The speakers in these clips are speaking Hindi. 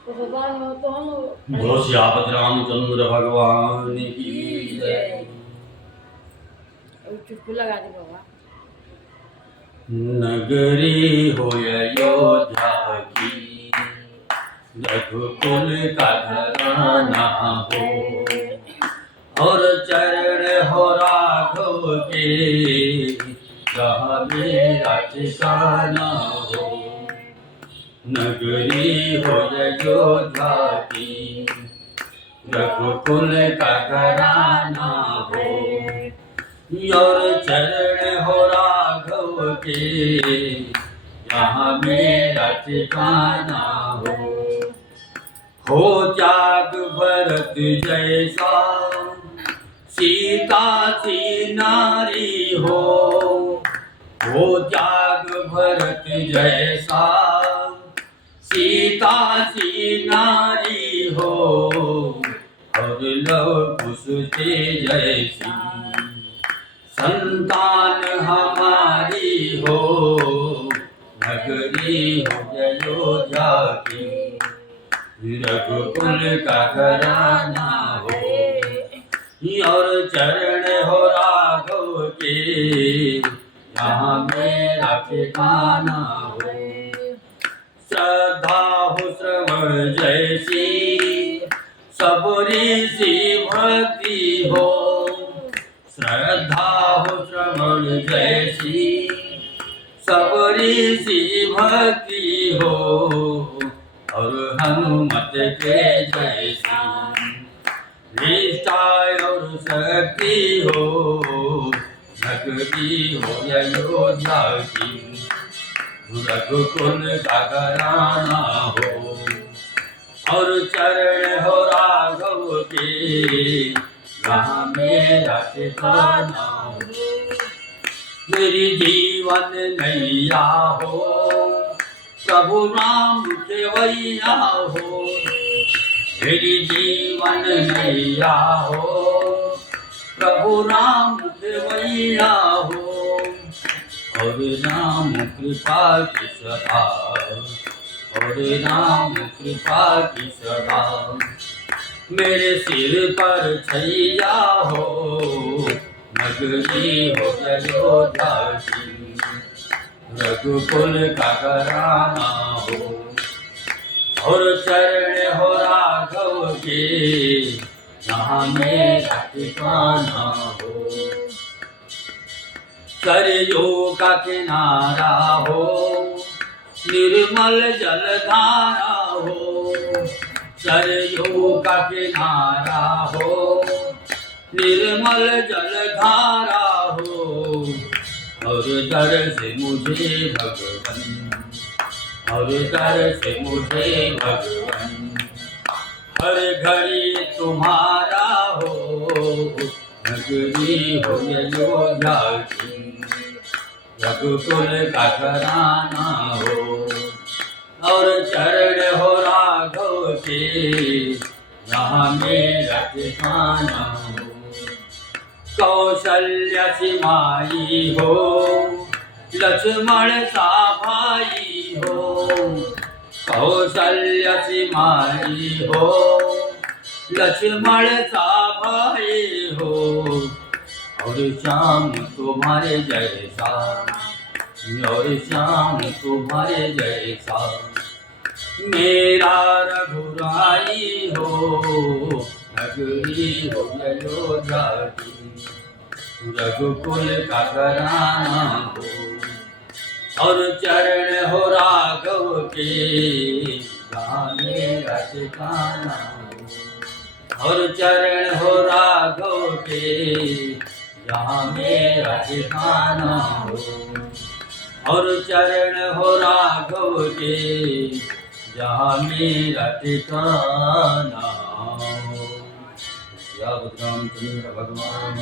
तो भगवान हो तो हम बोलो सियापति रामचंद्र भगवान की जय। चुटकू लगा दे बाबा। नगरी हो अयोध्या की, रघुकुल का घराना हो, और चरण हो राघव के, जहाँ मेरा ठिकाना हो। नगरी हो अयोध्या की, रघुकुल का घराना हो, और चरण हो राघव के, जहाँ मेरा ठिकाना हो त्याग भरत जैसा, सीता सी नारी हो त्याग भरत जैसा, सीता सी नारी हो, और लव कुश के जैसी संतान हमारी हो। नगरी हो अयोध्या की, रघुकुल का घराना हो, और चरण हो राघव के, यहाँ मेरा ठिकाना हो। श्रद्धा हो श्रवण जैसी, सबरी सी भक्ति हो। श्रद्धा हो श्रवण जैसी, सबरी सी भक्ति हो, और हनुमत के जैसी निष्ठा और शक्ति हो। नगरी हो अयोध्या की, रघुकुल का घराना हो, और चरण हो राघव के, जहाँ मेरा ठिकाना हो। मेरी जीवन नैया हो, प्रभु नाम खेवैया हो। मेरी जीवन नैया हो, प्रभु राम खेवैया हो, और राम कृपा की सदा, और राम कृपा की सदा। मेरे सिर पर छैया हो, नगरी हो अयोध्या की, रघुकुल का घराना हो, और चरण हो राघव के, जहाँ मेरा ठिकाना हो। सरयू का किनारा हो, निर्मल जलधारा हो। सरयू का किनारा हो, निर्मल जलधारा हो, और दर से मुझे भगवन, और दर से मुझे भगवन, हर घड़ी तुम्हारा हो। नगरी हो अयोध्या की, रघुकुल का घराना हो, और चरण हो राघव के, यहाँ मेरा ठिकाना हो। कौशल्या सी माई हो, लक्ष्मण सा भाई हो। कौशल्या सी माई हो, लक्ष्मण सा भाई हो, और श्याम तुम्हारे जैसा, और श्याम तुम्हारे जैसा। मेरा रघुराई हो, नगरी हो अयोध्या की, रघुकुल का घराना हो, और चरण हो राघव के, जहाँ मेरा ठिकाना हो। और चरण हो राघव के, जहाँ मेरा ठिकाना हो। और चरण हो राघव के, जहाँ मेरा ठिकाना हो। रामचंद्र भगवान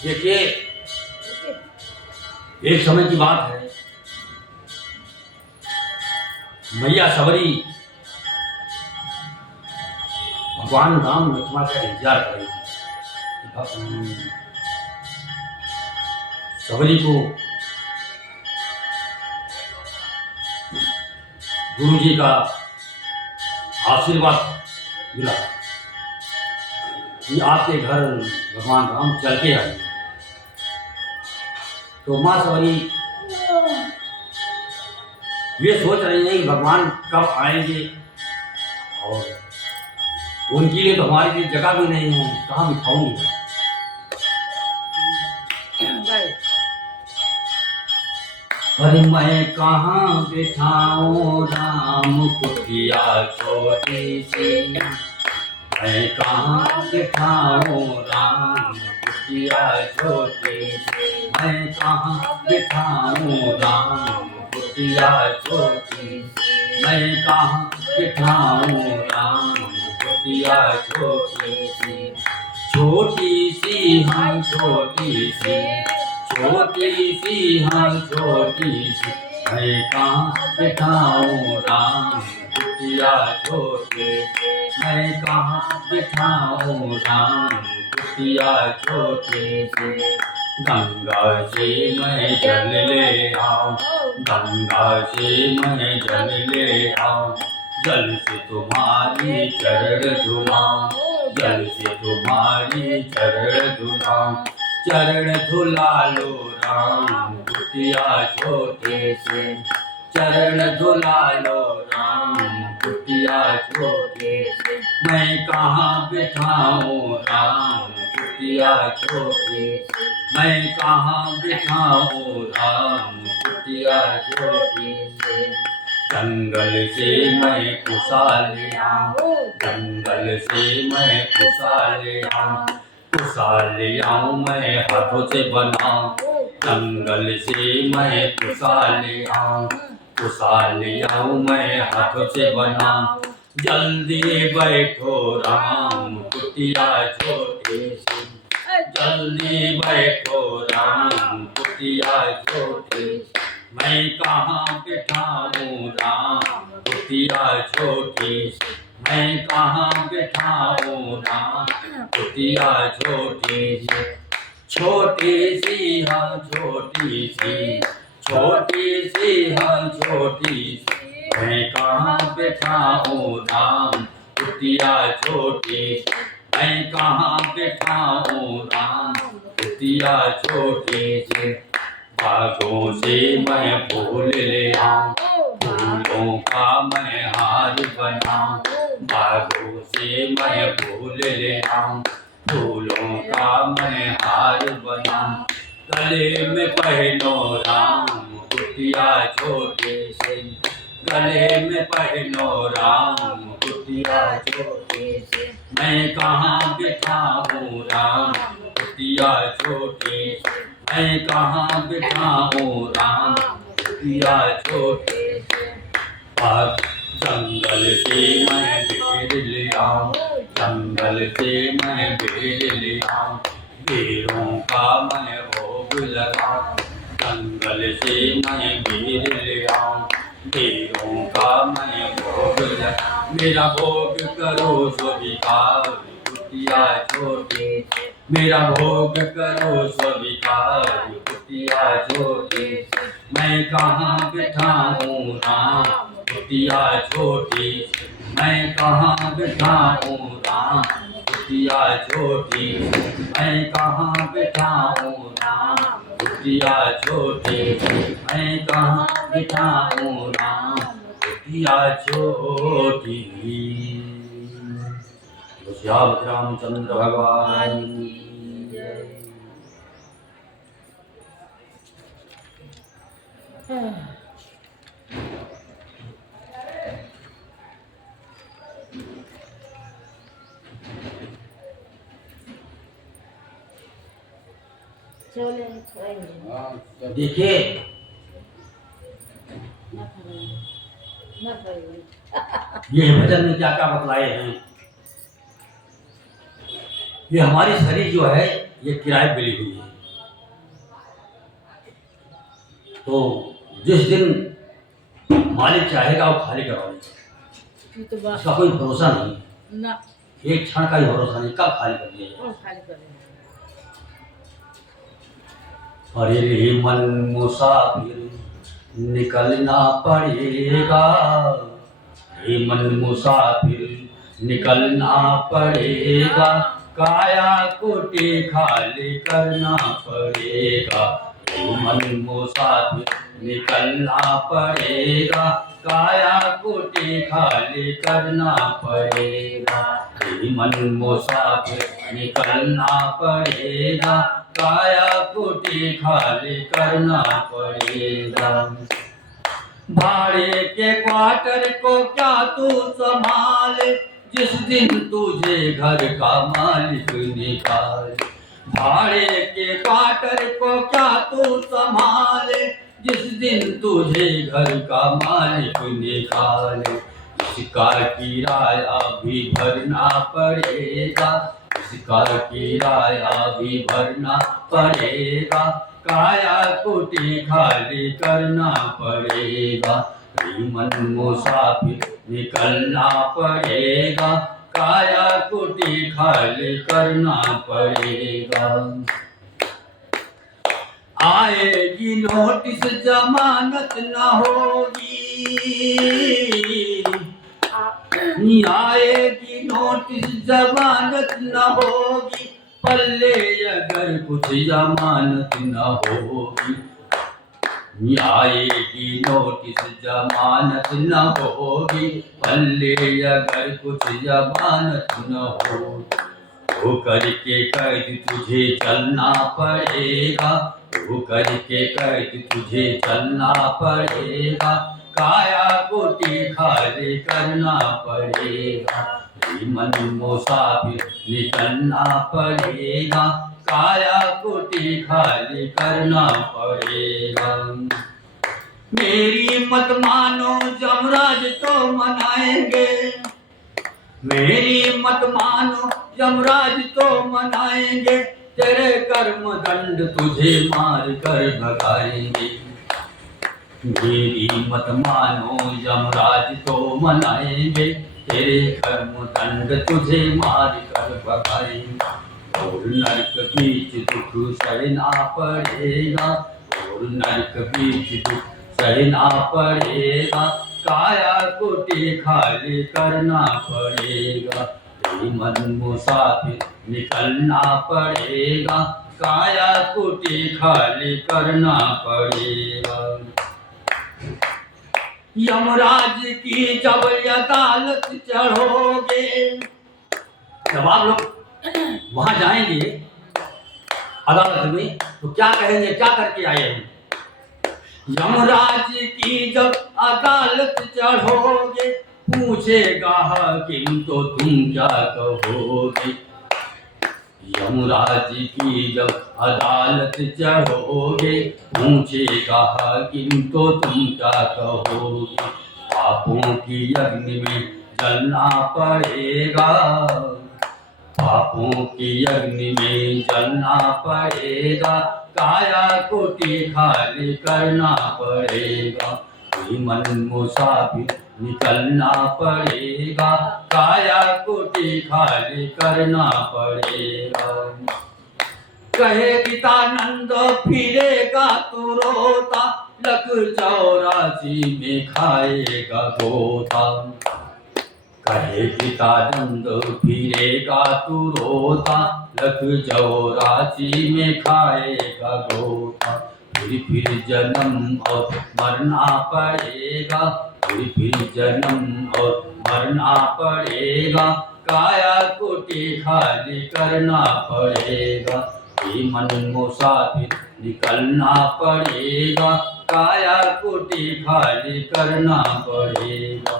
देखिए, एक समय की बात है, मैया सबरी भगवान राम लक्ष्मण का इंतजार कर रही थी कि सबरी को गुरु जी का आशीर्वाद मिला कि आपके घर भगवान राम चल के आएंगे। तो माँ सबरी ये सोच रही है कि भगवान कब आएंगे, और उनके लिए तो हमारे लिए जगह भी नहीं है, कहाँ बिठाऊंगी। अरे मैं कहाँ बिठाऊं राम कुटिया छोटी सी, मैं कहाँ बिठाऊं राम कुटिया छोटी सी, मैं कहाँ बिठाऊं राम कुटिया छोटी सी, मैं कहाँ बिठाऊं राम कुटिया छोटी सी, छोटी सी हाँ छोटी सी, छोटी सी हाँ छोटी सी, मैं कहाँ बिठाऊं राम कुटिया छोटी सी, मैं कहाँ बिठाऊं राम कुटिया छोटी सी। गंगा से मैं जल ले आऊं, गंगा से मैं जल ले आऊं, जल से तुम्हारी चरण धुलाऊं, जल से तुम्हारी चरण धुलाऊं, चरण धुला लो राम कुटिया छोटे से, चरण धुला लो राम कुटिया छोटे से, मैं कहाँ बिठाऊं राम कुटिया छोटे से, मैं कहाँ बिठाऊं राम कुटिया छोटे से। जंगल से मैं कुसा ले आऊं, जंगल से मैं कुसा ले आऊं, कुसा ले आऊं मैं हाथों से बनाऊं, जंगल से मैं कुसा ले आऊं, कुसा ले आऊं मैं हाथों से बनाऊं, जल्दी बैठो राम कुटिया छोटी सी, जल्दी बैठो राम कुटिया छोटी सी, मैं कहाँ बिठाऊं राम कुटिया छोटी सी, मैं कहाँ बिठाऊं राम कुटिया छोटी सी, छोटी सी हाँ छोटी सी, छोटी सी हाँ छोटी सी, मैं कहाँ बिठाऊं राम कुटिया छोटी सी, मैं कहाँ बिठाऊं राम कुटिया छोटी सी। बागों से मैं फूल ले आऊं, फूलों का मैं हार बनाऊं, बागों से मैं फूल ले आऊं, फूलों का मैं हार बनाऊं, गले में पहनो राम कुटिया छोटे से, गले में पहनो राम कुटिया छोटे से, मैं कहाँ बिठाऊं राम कुटिया छोटे से, मैं कहाँ बिठाऊं राम कुटिया छोटे से। जंगल से मैं बेर ले आऊं, जंगल से मैं बेर ले आऊं, बेरों का मैं भोग लगाऊं, जंगल से मैं बेर ले आऊं, बेरों का मैं भोग लगाऊं, मेरा भोग करो स्वीकार कुटिया छोटी से, मेरा भोग करो स्वीकार कुटिया छोटी से, मैं कहाँ बिठाऊं राम कुटिया छोटी से, मैं कहाँ बिठाऊं राम कुटिया छोटी से, मैं कहाँ बिठाऊं राम कुटिया छोटी से, मैं कहाँ बिठाऊं राम कुटिया छोटी। रामचंद्र भगवान की जय। देखिए ये भजन में क्या क्या बतलाए हैं। ये हमारी शरीर जो है ये किराए पे ली हुई है, तो जिस दिन मालिक चाहेगा वो खाली करवाएगा, इसका कोई भरोसा नहीं ना। एक क्षण का ही भरोसा नहीं, कब खाली कर दिया कौन खाली करेगा? अरे रे मन मुसाफिर निकलना पड़ेगा, हे मन मुसाफिर निकलना पड़ेगा, काया कोटि खाली करना पड़ेगा, हे मन मुसाफिर निकलना पड़ेगा, काया कोटि खाली करना पड़ेगा, हे मन मुसाफिर निकलना पड़ेगा, काया कोटि खाली करना पड़ेगा। भाड़े के क्वार्टर को क्या तू संभाले, जिस दिन तुझे घर का मालिक निकाले, भाड़े के क्वार्टर को क्या तू संभाले, जिस दिन तुझे घर का मालिक निकाले, इसका किराया भी भरना पड़ेगा, इसका किराया भी भरना पड़ेगा, काया कोटि खाली करना पड़ेगा, मन मुसाफिर निकलना पड़ेगा, काया कोटि खाली करना पड़ेगा। आएगी नोटिस जमानत न होगी, आएगी नोटिस जमानत न होगी, पल्ले अगर कुछ जमानत न होगी, आएगी नोटिस जमानत न होगी, पल्ले अगर कुछ जमानत न होगी, वो करके कैद तुझे चलना पड़ेगा, वो करके कैद तुझे चलना पड़ेगा, काया कोटि खाली करना पड़ेगा, मन मुसाफिर निकलना पड़ेगा, काया कोटि खाली करना पड़ेगा। मेरी मत मानो यमराज तो मनाएंगे, मेरी मत मानो यमराज तो मनाएंगे, तेरे कर्म दंड तुझे मार कर भगाएंगे, मेरी मत मानो यमराज तो मनाएंगे, तेरे कर्म दंड तुझे मार कर भगाएंगे, और नरक बीच दुख सहना पड़ेगा, और नरक बीच दुख सहना पड़ेगा, काया कोटि खाली करना पड़ेगा, मन मुसाफिर निकलना पड़ेगा, काया कोटि खाली करना पड़ेगा। यमराज की जब अदालत चढ़ोगे, जब आप लोग वहां जाएंगे अदालत में, तो क्या कहेंगे, क्या करके आए हैं? यमराज की जब अदालत चढ़ोगे, पूछेगा हाकिम तो तुम क्या कहोगे, यमराज की जब अदालत चढ़ोगे, पूछेगा हाकिम तो तुम क्या कहोगे, पापों की अग्नि में जलना पड़ेगा, पापों की अग्नि में जलना पड़ेगा, काया कोटि खाली करना पड़ेगा, मन मुसाफिर निकलना पड़ेगा, काया कोटि खाली करना पड़ेगा। कहे गीतानंद फिरेगा तू रोता, लख 84 में खाएगा गोता, कहे गीतानंद फिरेगा तू रोता, लख 84 में खाएगा गोता, फिर जन्म और मरना पड़ेगा, फिर जन्म और मरना पड़ेगा, काया कोटि खाली करना पड़ेगा, मन मुसाफिर निकलना पड़ेगा, काया कोटि खाली करना पड़ेगा,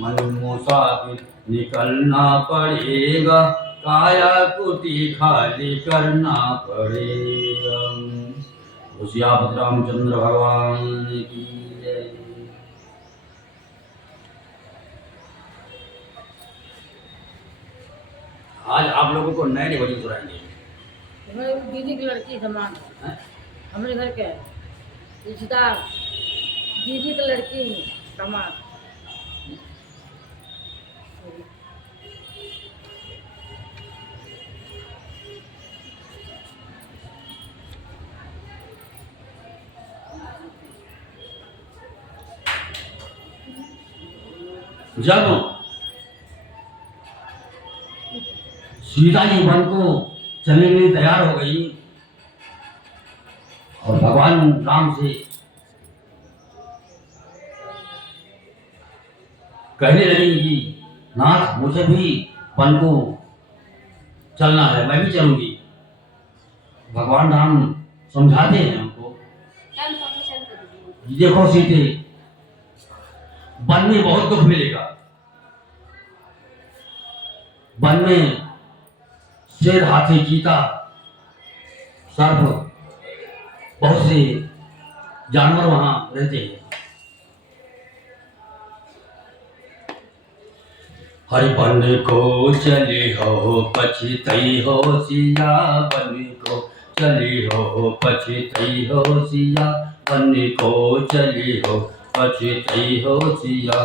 मन मुसाफिर निकलना पड़ेगा, काया कोटि खाली करना पड़ेगा। सियापति रामचंद्र भगवान की जय। आज आप लोगों को नए नए भजन सुनाएंगे। मेरी दीदी की लड़की समान हमारे घर के रिश्तेदार, दीदी की लड़की समान जब सीता जी वन को चलने के लिए तैयार हो गई और भगवान राम से कहने लगी कि नाथ मुझे भी वन को चलना है, मैं भी चलूंगी। भगवान राम समझाते हैं हमको, देखो सीते, वन में बहुत दुख मिलेगा। वन में शेर, हाथी, चीता, सर्प, बहुत से जानवर वहां रहते हैं। हरि वन को चली हो पछितई हो सिया, वन को चली हो पछितई हो सिया, वन को चली हो पछितई हो सिया।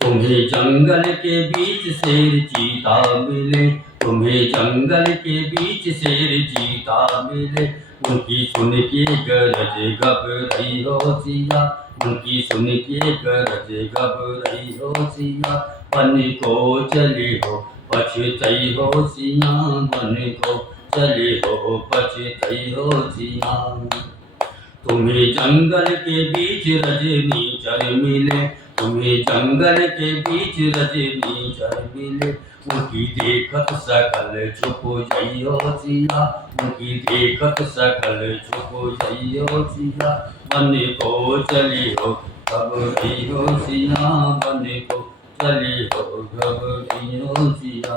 तुम्हें जंगल के बीच शेर चीता मिले, तुम्हें जंगल के बीच शेर चीता मिले, उनकी सुन के गरज घबराई हो सिया, उनकी सुन के गरज घबराई हो सिया, वन को चली हो पछितई हो सिया, वन को चली हो पछितई हो सिया। तुम्हें जंगल के बीच रजनी चर मिले, तुम्हें जंगल के बीच रजनी चर मिले, उनकी देखत सकल छुप जाइयो सिया, उनकी देखत सकल छुप जाइयो सिया, वन को चली हो घबराइयो सिया, वन को चली हो घबराइयो सिया,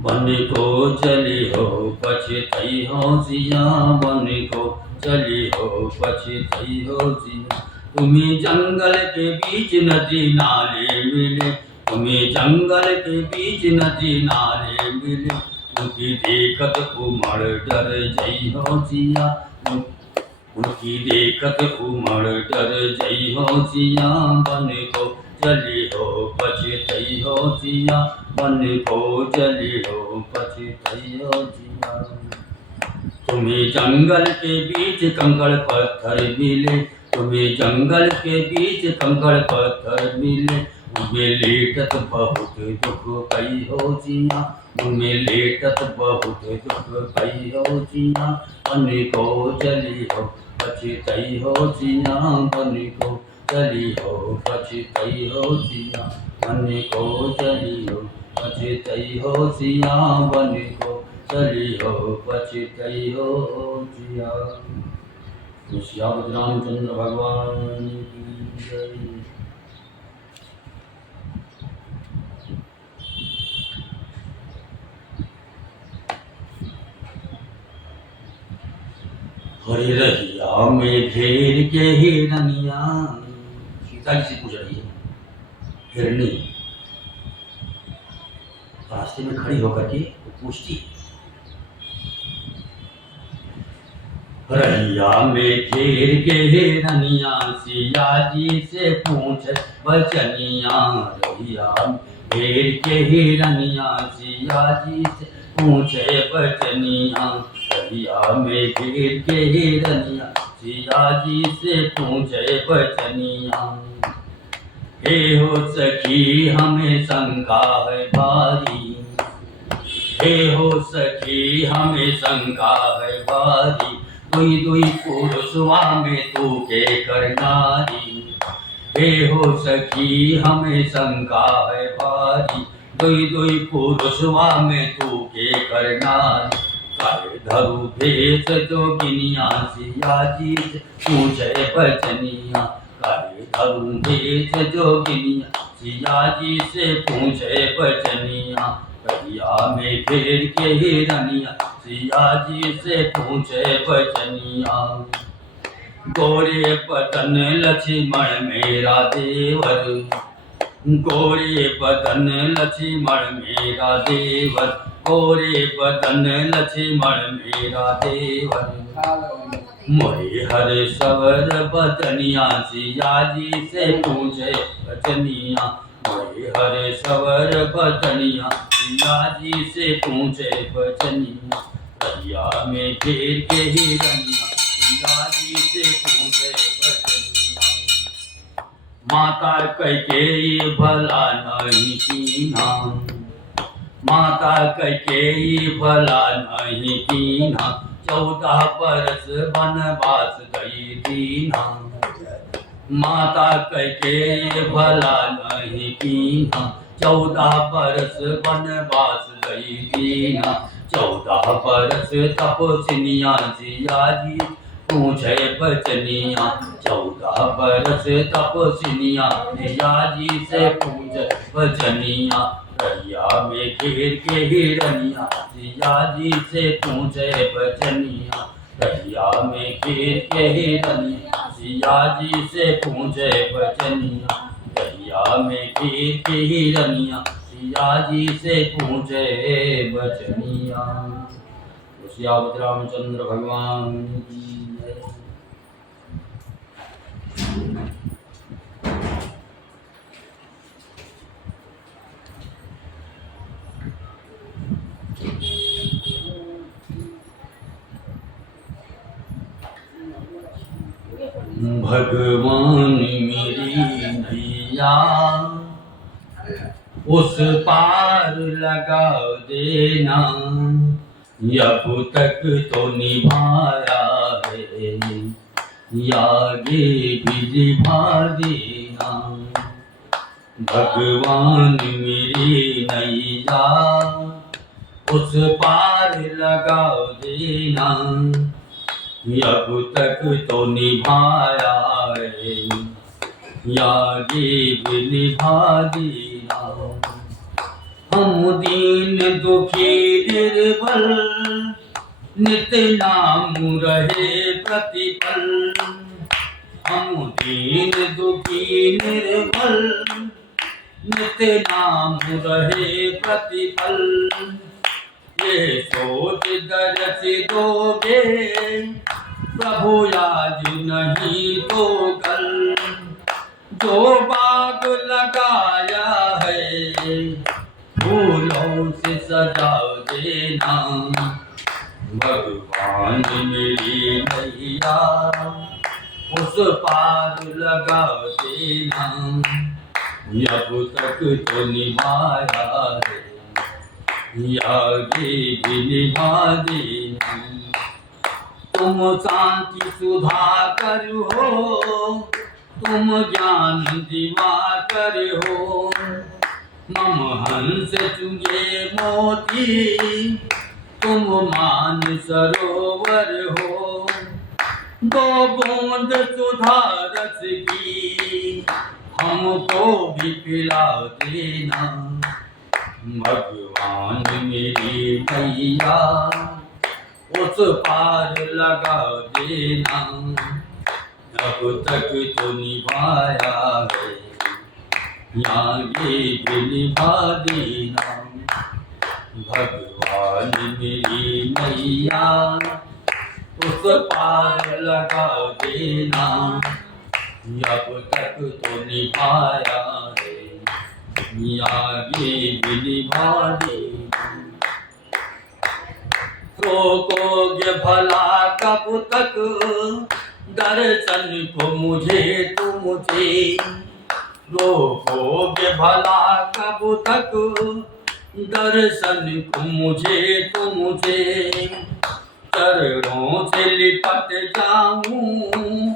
वन को चली हो पछितई हो सिया, वन को चली हो पछितई हो सिया। तुम्हें जंगल के बीच नदी नाले मिले, तुम्हें जंगल के बीच नदी नाले मिले, उनकी देखत उमड़ डर जई हो सिया, उनकी देखत उमड़ डर जई हो सिया, वन को चली हो पछितई हो सिया, वन को चली हो पछितई हो सिया। तुम्हें जंगल के बीच कंकड़ पत्थर मिले, तुम्हें जंगल के बीच कंकड़ पत्थर मिले, उनमें लेटत बहुत दुख कई हो सिया, उनमें लेटत बहुत दुख कई हो सिया, वन को चली हो पछितई हो सिया, वन को चली हो पछितई हो सिया, वन को चली हो पछितई हो सिया, वन को चली हो पछितई हो सिया। श्री रामचंद्र भगवान की जय। हरे रहिया में घेर के हिरनिया, सीता जी से पूछ रही है हिरनी, रास्ते में खड़ी होकर के वो पूछती है, रहिया में घेर के हिरनिया, सिया जी से पूछ बचनिया, रहिया में घेर के हिरनिया, सिया जी से पूछे बचनिया, रहिया में घेर के हिरनिया, सिया जी से पूछे बचनिया। हे हो सखी हमें शंका है भारी, हे हो सखी हमें शंका है भारी, दुई दुई पुरुषवा में तू के करनारी, हे हो सखी हमें शंका है भारी, दुई दुई पुरुषवा में तू के करनारी। काहे धरु भेष जोगिनिया, सिया जी से पूछे बचनिया, काहे धरु भेष जोगिनिया, सिया जी से पूछे बचनिया, रहिया में घेर के हिरनिया, सिया जी से पूछे बचनिया। गोरे बदन लक्ष्मण मेरा देवर, गोरे बदन लक्ष्मण मेरा देवर, गोरे बदन लक्ष्मण मेरा देवर, मोरे हर सवर बदनिया, सिया जी से पूछे बचनिया, मोरे हर सवर बदनिया, सिया जी से पूछे बचनिया, रहिया में घेर के हिरनिया, सिया जी से पूछे बचनिया। माता कैकेयी भला नहीं कीना, माता कैकेयी भला नहीं कीना, 14 बरस वनवास गई दीना। माता कैकेयी भला नहीं कीना, 14 बरस वनवास गई दीना। 14 बरस तपस्विनिया जिया जी पूछे बचनिया। 14 बरस तपस्विनिया जिया जी से पूछे बचनिया। रैया में घेर के हिरनिया जिया जी से पूछे बचनिया। रैया में घेर के हिरनिया जिया जी से पूछे बचनिया। रैया में घेर के हिरनिया जिया जी से पूछे बचनिया। श्यावत रामचंद्र भगवान की जय। भगवान मेरी नैया उस पार लगा देना। अब तक तो निभाया है, आगे भी निभा देना। भगवान मेरी नैया उस पार लगा देना। अब तक तो निभाया है, आगे भी निभा देना। हम दीन दुखी निर्बल नित नाम रहे प्रतिपल। हम दीन दुखी निर्बल नित नाम रहे प्रतिपल। ये सोच दरस दोगे प्रभु आज नहीं तो कल। जो बाग लगाया है फूलों से सजा देना। भगवान मेरी नैया उस पार लगा देना। अब तक तो निभाया है, आगे भी निभा देना। तुम शांति सुधाकर हो, तुम ज्ञान दिवाकर हो। मम हंस चुगे मोती, तुम मान सरोवर हो। 2 बूंद सुधा रस की हमको भी पिला देना। भगवान मेरी नैया उस पार लगा देना। अब तक तो निभाया है, आगे भी निभा देना। भगवान मेरी नैया उस पार लगा देना। अब तक तो निभाया है, आगे भी निभा देना। रोकोगे भला कब तक दर्शन को मुझे तुमसे। रोकोगे भला कब तक दर्शन को मुझे तुमसे। चरणों से लिपट जाऊं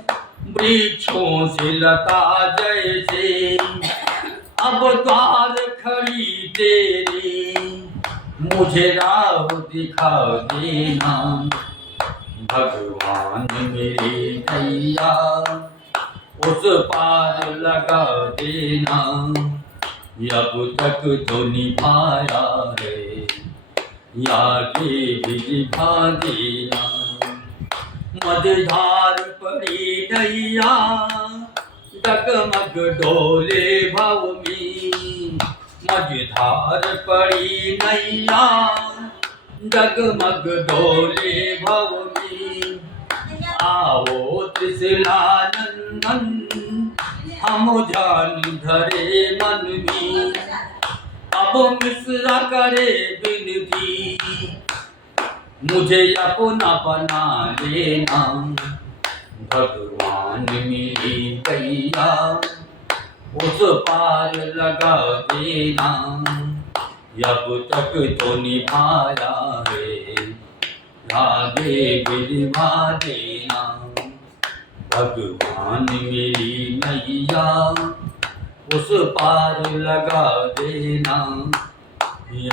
वृक्षों से लता जैसे। अब द्वार खड़ी तेरी मुझे राह दिखा देना। भगवान मेरी नैया उस पार लगा देना। अब तक तो निभाया है, आगे भी निभा देना। मझधार पड़ी नैया डगमग डोले भव में। मझधार पड़ी नैया डगमग डोले भव में। आओ त्रिशूलानंदन हम ध्यान धरे मन में। अब मिश्रा करे विनती मुझे अपना बना लेना। भगवान मेरी नैया उस पार लगा देना, अब तक तो निभाया है, आगे भी निभा देना। भगवान मेरी नैया उस पार लगा देना,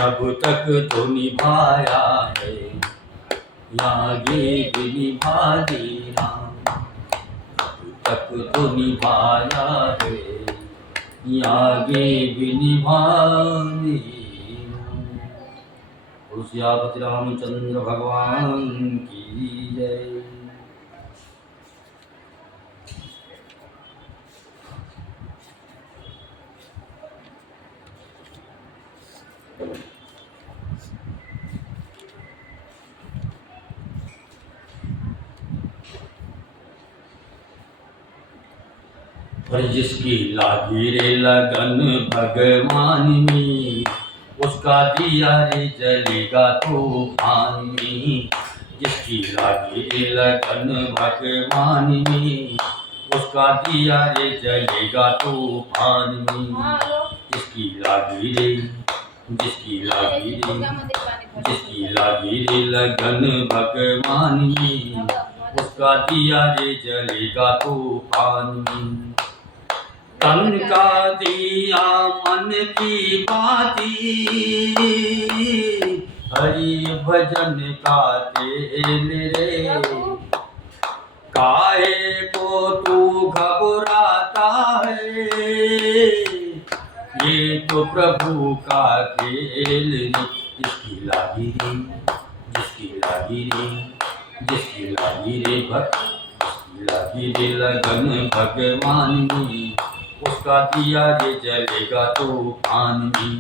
अब तक तो निभाया है, आगे भी निभा देना। अब तक तो निभाया है, आगे भी निभा देना। सियापति रामचंद्र भगवान की जय। और जिसकी लागी रे लगन भगवान में, उसका दिया रे जलेगा तूफान में। जिसकी लागी रे लगन भगवान में, उसका दिया रे जलेगा तूफान में। जिसकी लागी रे, जिसकी लागी रे, जिसकी लागी रे लगन भगवान में, उसका दिया रे जलेगा तूफान में। तन का दिया मन की बाती, हरि भजन का तेल रे। काहे को तू घबराता है, ये तो प्रभु का खेल रे। जिसकी लागी रे, जिसकी लागी रे, जिसकी लागी रे जिसकी लागी रे लगन भगवान में, उसका दिया रे जलेगा तूफान में।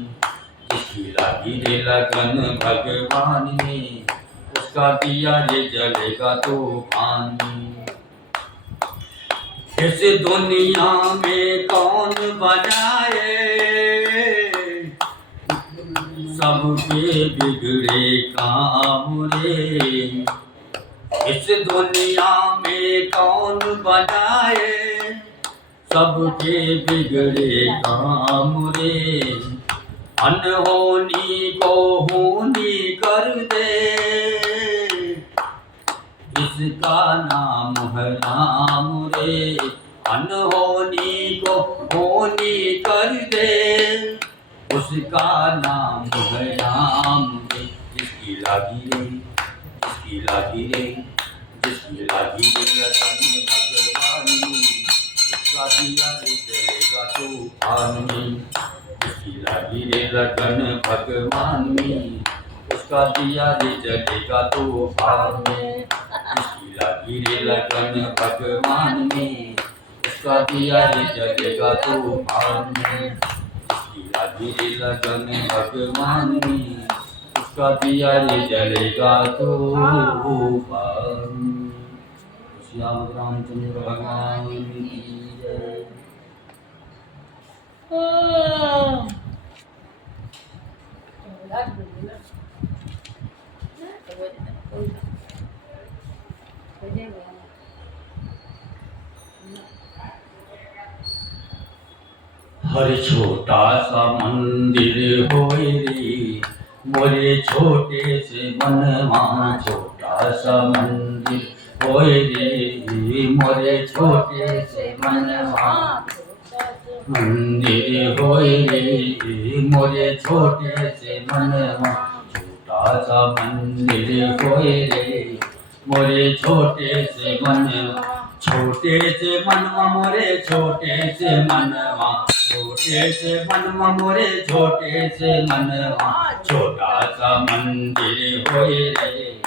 जिसकी लागी रे लगन भगवान में, उसका दिया रे जलेगा तूफान में। इस दुनिया में कौन बजाए, सबके बिगड़े काम रे। इस दुनिया में कौन बजाए, सबके बिगड़े काम रे। अनहोनी को होनी कर दे, इसका नाम है राम रे। अनहोनी को होनी कर दे, उसका नाम है राम रे। जिसकी लागी रे, जिसकी लागी रे, जिसकी लागी रे लगन भगवान में, उसका दिया रे जलेगा तूफान में। जिसकी लागी रे लगन भगवान में, उसका दिया रे जलेगा तूफान में। जिसकी लागी रे लगन भगवान में, उसका दिया रे जलेगा तूफान में। जिसकी लागी रे लगन भगवान में, उसका दिया रे जलेगा तूफान। श्याम रामचंद्र भगवान की जय। हर छोटा सा मंदिर होए रे, मोरे छोटे से मनवा। छोटा सा मंदिर होए रे, मोरे छोटे से मनवा। मंदिर होए रे, मोरे छोटे से मनवा। छोटा सा मंदिर होए रे, मोरे छोटे से मनवा। छोटे से मनवा मोरे छोटे से मनवा, छोटे से मनवा मोरे छोटे से मनवा। छोटा सा मंदिर होए रे,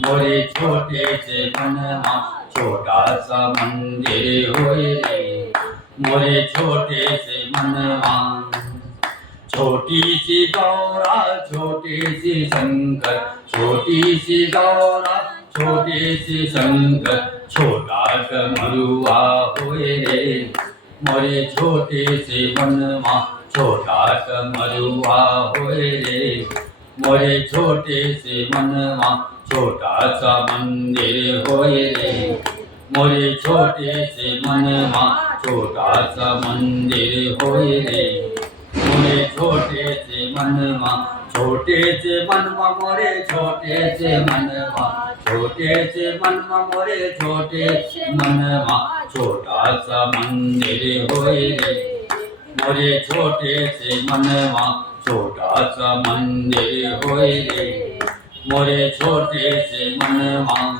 मोरे छोटे से मनवा। छोटा सा मंदिर होए रे, मोरे छोटे से मनवा। छोटी सी गौरा छोटे से शंकर, छोटी सी गौरा छोटे से शंकर। छोटा डमरुआ होए रे, मोरे छोटे से मनवा। छोटा डमरुआ होए रे, मोरे छोटे से मनवा। छोटा सा मंदिर होए रे, मोरे छोटे से मन माँ छोटा सा मंदिर होए रे। मोरे छोटे से मन माँ छोटे से मन माँ मोरे छोटे से मन माँ छोटे से मन माँ मोरे छोटे मन माँ छोटा सा मंदिर होए रे। मोरे छोटे से मन माँ छोटा सा मंदिर होए रे। मोरे छोटे से मन माँ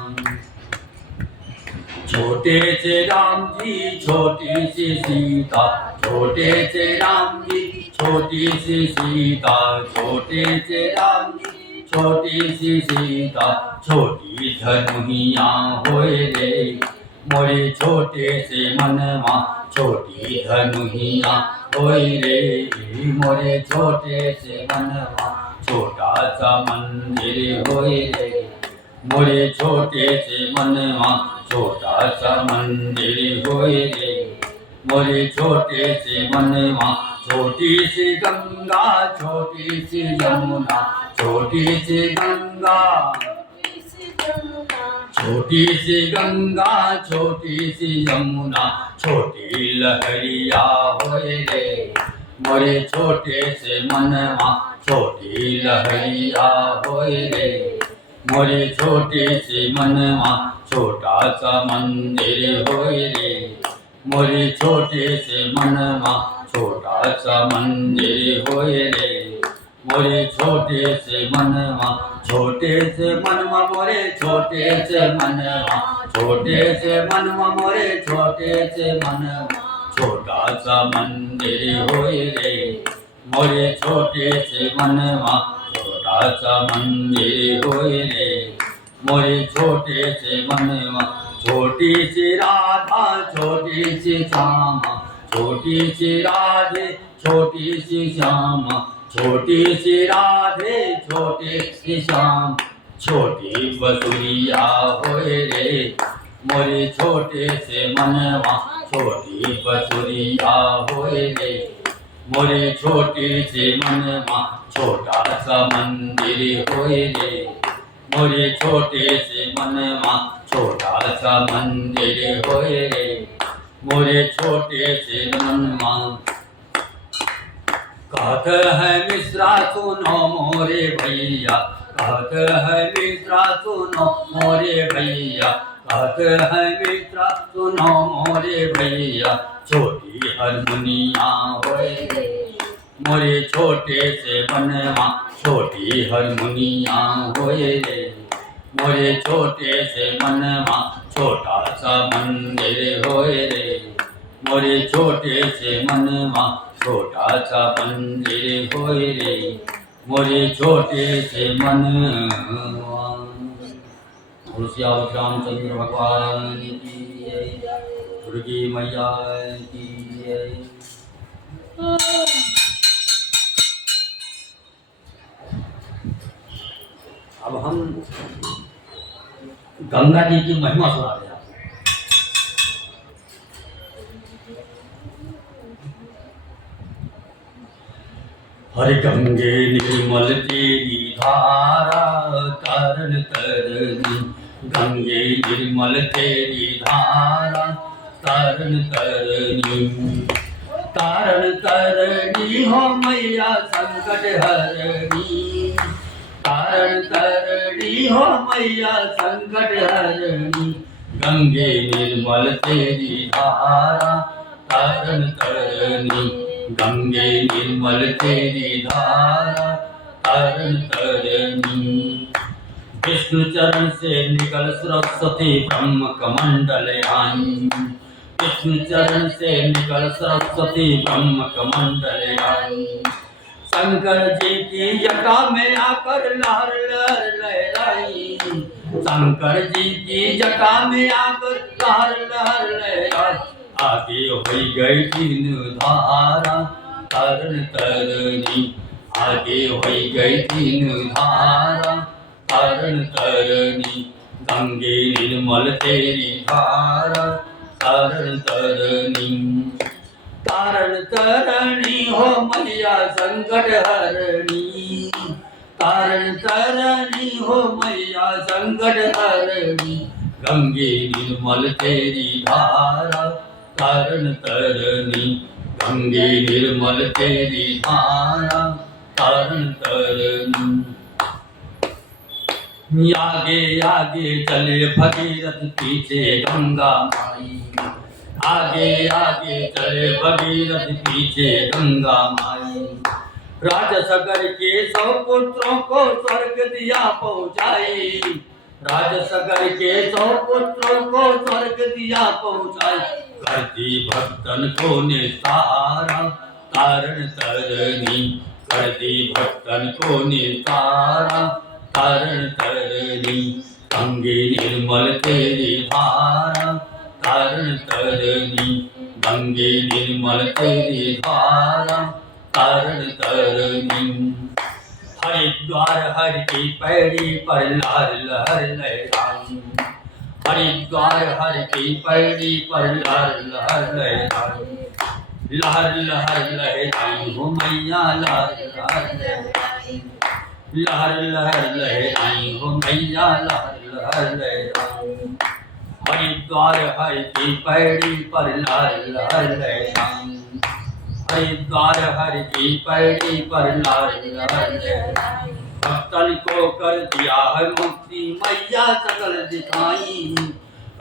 छोटे से राम जी छोटी सी सीता छोटे से राम जी छोटी सी सीता छोटे से राम जी छोटी सी सीता छोटी धनुहिया होए रे। मोरे छोटे से मन माँ छोटी धनुहिया होए रे। मोरे छोटे से मन माँ छोटा सा मंदिर होए रे। मोरे छोटे से मन माँ छोटा सा मंदिर होए रे। मोरे छोटे से मन माँ छोटी सी गंगा छोटी सी यमुना छोटी सी गंगा छोटी सी गंगा छोटी सी यमुना छोटी लहरिया होए रे। मोरे छोटे से मन माँ छोटी लहरिया होए रे। मोरे छोटे से मन माँ छोटा सा मंदिर होए रे। मोरे छोटे से मन माँ छोटा सा मंदिर होए रे। मोरे छोटे से मन माँ छोटे से मन माँ मोरे छोटे से मन माँ छोटे से मन माँ मोरे छोटे से मन माँ छोटा सा मंदिर होए रे। मोरे छोटे से मन माँ छोटा सा मंदिर होए रे। मोरे छोटे से मन माँ छोटी सी राधा छोटी सी श्यामा छोटी सी राधे छोटी सी श्यामा छोटी सी राधे छोटी सी श्याम छोटी बसुरिया होए रे। मोरे छोटे से मन माँ छोटी बसुरिया होए रे। मोरे छोटे से मन माँ छोटा सा मंदिर होए रे। मोरे छोटे से मन माँ छोटा सा मंदिर होए रे। मोरे छोटे से मन माँ कहत है मिश्रा सुनो मोरे भैया कहत है मिश्रा सुनो मोरे भैया कहत है मिश्रा सुनो मोरे भैया छोटी हारमोनिया होए रे। मोरे छोटे से मन माँ छोटी हारमोनिया होए रे। मोरे छोटे से मन माँ छोटा सा मंदिर होए रे। मोरे छोटे से मन माँ छोटा सा मंदिर होए रे। मोरे छोटे से मन रामचंद्र भगवान की जय। दुर्गी मैया की जय। अब हम गंगा जी की महिमा सुना रहे हैं। हर गंगे निर्मल तेरी धारा तारण तरनी गंगे निर्मल तेरी धारा तारण तरनी तारण तरनी हो मैया संकट हरनी तारण तरनी हो मैया संकट हरनी गंगे निर्मल तेरी धारा तारण तरनी गंगे निर्मल तेरी धारा तारण तरनी विष्णु चरण से निकल सरस्वती ब्रह्म कमंडल आई विष्णु चरण से निकल सरस्वती ब्रह्म कमंडल आई शंकर जी की जटा में आकर लहर लहर लहराई शंकर जी की जटा में आकर लहर लहर लहराई आगे हो गई तीन धारा तारण तरनी आगे हो गई तीन धारा तारण तरनी गंगे निर्मल तेरी धारा तारण तरनी तारण तरनी हो मैया संकट हरणी तारण तरनी हो मैया संकट हरणी गंगे निर्मल तेरी धारा तारण तरनी, गंगे निर्मल तेरी धारा तारण तरनी। आगे आगे चले भगीरथ पीछे गंगा माई, आगे आगे चले भगीरथ पीछे गंगा माई। राजसगर के 100 पुत्रों को स्वर्ग दिया पहुँचाई, राजसगर के 100 पुत्रों को स्वर्ग दिया पहुँचाई। करती भक्तन को निस्तारा तारण तरनी, करती भक्तन को निस्तारा तारण तरनी। गंगे निर्मल तेरी धारा तारण तरनी, गंगे निर्मल तेरी धारा तारण तरनी। हरिद्वार हर की पैड़ी पर लहर लहर लहराई, हरिद्वार हर की पैड़ी पर लहर लहर लहराई, लहर लहर लहराई हो मैया लहर लहर लहराई, लहर लहर लहराई हो मैया लहर लहर लहराई। हरिद्वार हर की पैड़ी पर लहर लहर लहराई, हरिद्वार हर की पैड़ी पर लहर लहर लहराई। भक्तन को कर दिया है मुक्ति मैया सकल दिखाई,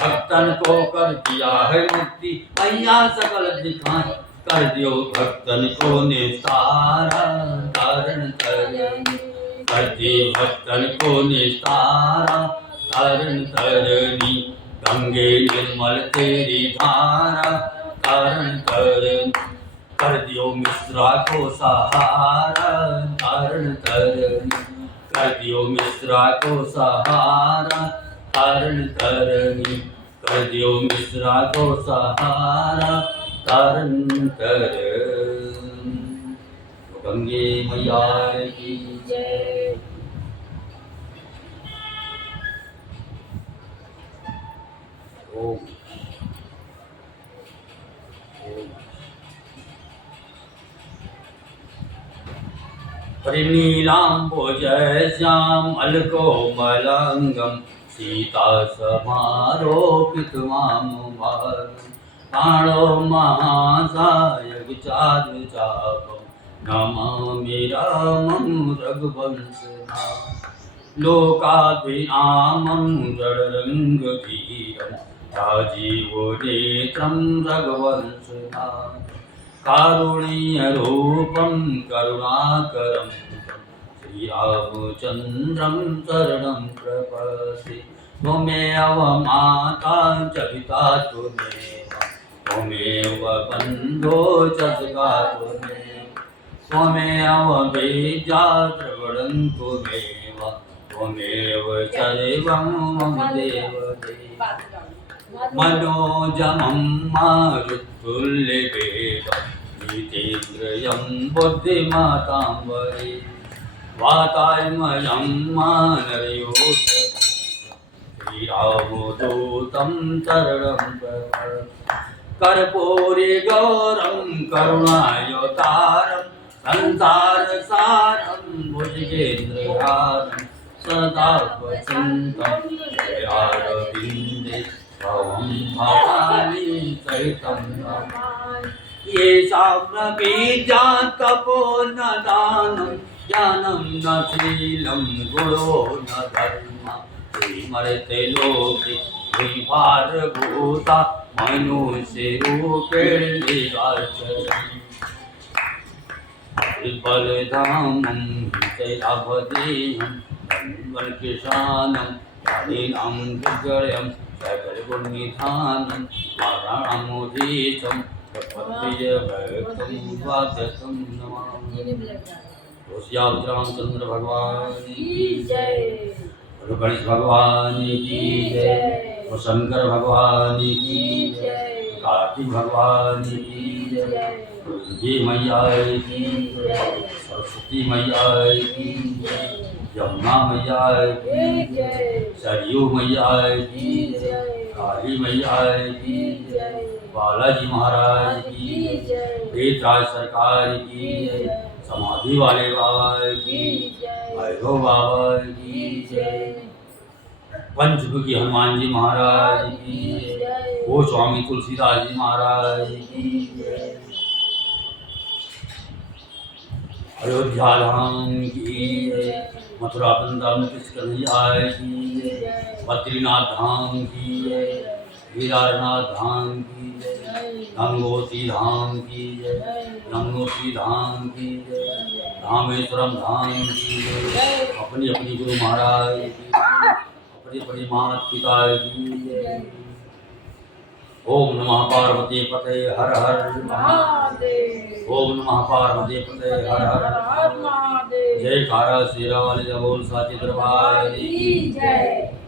भक्तन को कर दिया है मुक्ति मैया सकल दिखाई। कर दियो भक्तन को निस्तारा तारण तरनी, करती भक्तन को निस्तारा तारण तरनी। गंगे निर्मल तेरी धारा तारण तरनी, कर दियो मिश्रा को सहारा तारण तरनी, कर दियो मिश्रा को सहारा तारण तरनी, कर दियो मिश्रा को सहारा तारण तरनी। गंगे मैया की जय। ओम परिनीलाम्बोजश्याम अलकोमलंगम, सीता समारोपित मामुभागम। प्राणो महासायक चारुचापम, नमामि रामं रघुवंशनाथं। लोकाभिरामं रणरङ्गवीरं, राजीवनेत्रं रघुवंशनाथं। कारुण्यरूपं करुणाकरं श्रीरामचन्द्रं शरणं प्रपद्ये। त्वमेव माता च पिता त्वमेव, त्वमेव बन्धो च सखा त्वमेव, त्वमेव वेद्या द्रविणं त्वमेव, त्वमेव सर्वं मम देवदेव। मनोजमं मारुतुल्यवेगं, जितेन्द्रियं बुद्धिमतां वरे। वातात्मजं मानरयोधमुखं, श्रीरामदूतं शरणं प्रपद्ये। कर्पूरी गौरं करुणावतारं, संसारसारं भुजगेन्द्रहारं, सदा वसन्तं हृदयारविन्दे भवं भवानी सहितं नमामि। येषां न विद्या तपो न दानं, ज्ञानं न शीलं गुणो न धर्मः। श्रीमर्ते लोके विभारभूता, मनुष्यरूपेण विराजति। बलधामं हितैषाभदेहं, वन्वन्किशानं प्राणिनां दुर्गणं, सकलगुणनिधानं वाराणमुदीशं प्रपद्यभक्तं वाद्यतं नमामि। रामचंद्र भगवान की जय, गणेश भगवान की जय, शंकर भगवान की जय, कार्तिक भगवान की जय, दुर्गे मैया की जय, सरस्वती मैया की जय, यमुना मैया की जय, सरयू मैया की जय, काली मैया की जय, बालाजी महाराज की जय, वेदराज सरकार की जय, समाधि वाले बाबा की जय, भैरव बाबा की जय। पंचमुखी हनुमान जी महाराज की जय। ओ स्वामी तुलसीदास जी महाराज की जय। अयोध्या धाम की जय। मथुरा वृंदावन कृष्ण कन्हैया की जय। बद्रीनाथ धाम की जय। केदारनाथ धाम की जय। गंगोत्री धाम की जय। यमुनोत्री धाम की जय। रामेश्वरम धाम की जय। अपनी अपनी गुरु महाराज की जय। अपनी अपनी माता पिता की जय। ओम नमः पार्वती पते हर हर महादेव। ओम नमः पार्वती पते हर हर महादेव। जय कारा शेरा वाले बोल साचे दरबार की जय।